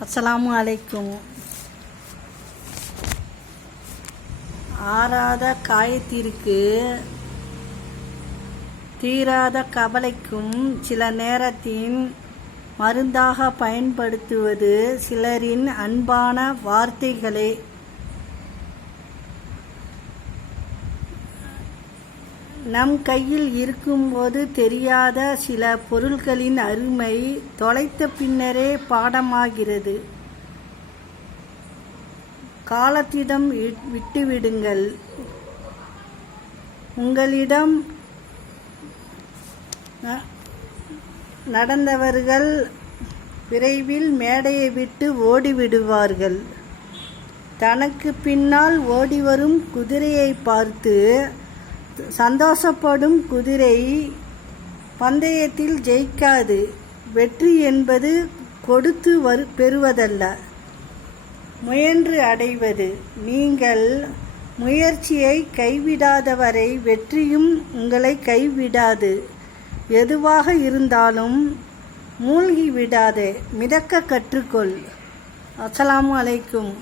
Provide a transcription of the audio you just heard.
அஸ்ஸலாமு அலைக்கும். ஆறாத காயத்திற்கு தீராத கவலைக்கும் சில நேரத்தின் மருந்தாக பயன்படுத்துவது சிலரின் அன்பான வார்த்தைகளே. நம் கையில் இருக்கும்போது தெரியாத சில பொருள்களின் அருமை தொலைத்த பின்னரே பாடமாகிறது. காலத்திடம் விட்டுவிடுங்கள். உங்களிடம் நடந்தவர்கள் விரைவில் மேடையை விட்டு ஓடிவிடுவார்கள். தனக்கு பின்னால் ஓடிவரும் குதிரையை பார்த்து சந்தோஷப்படும் குதிரை பந்தயத்தில் ஜெயிக்காது. வெற்றி என்பது கொடுத்து வரு பெறுவதல்ல. முயன்று அடைவது. நீங்கள் முயற்சியை கைவிடாதவரை வெற்றியும் உங்களை கைவிடாது. எதுவாக இருந்தாலும் மூழ்கி விடாதே மிதக்க கற்றுக்கொள். அஸ்ஸலாமு அலைக்கும்.